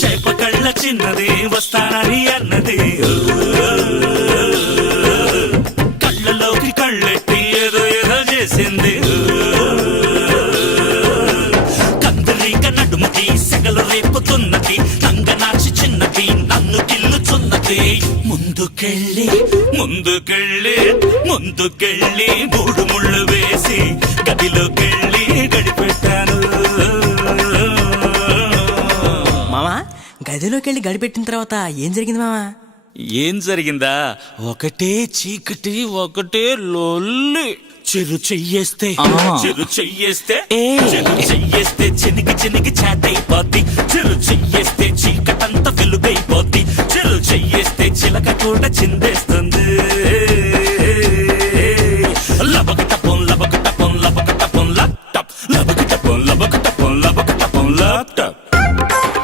చేప కళ్ళ చిన్నది వస్తానని అన్నది. కళ్ళలోకి కళ్ళెట్టి ఏదో ఏదో చేసింది. కందిరీగ నడుముకి సెగలు రేపుతున్నది. నంగనాచి చిన్నది నన్ను గిల్లుచున్నది. ముందుకెళ్ళి ముందుకెళ్ళి ముందుకెళ్ళి మూడు ముళ్ళు వేసి గదిలోకెళ్ళి గడిపెట్టాను. మామా గదిలోకి వెళ్ళి గడిపెట్టిన తర్వాత ఏం జరిగింది మామా? ఏం జరిగిందా? ఒకటే చీకటి, ఒకటే లొల్లి. చెరు చెయ్యేస్తే చెనిగి చెనిగి చాటైపోద్ది. చెరు చెయ్యేస్తే చీకటంతా వెలుగైపోద్ది. చెరు చెయ్యేస్తే చిలక కూడా చిందే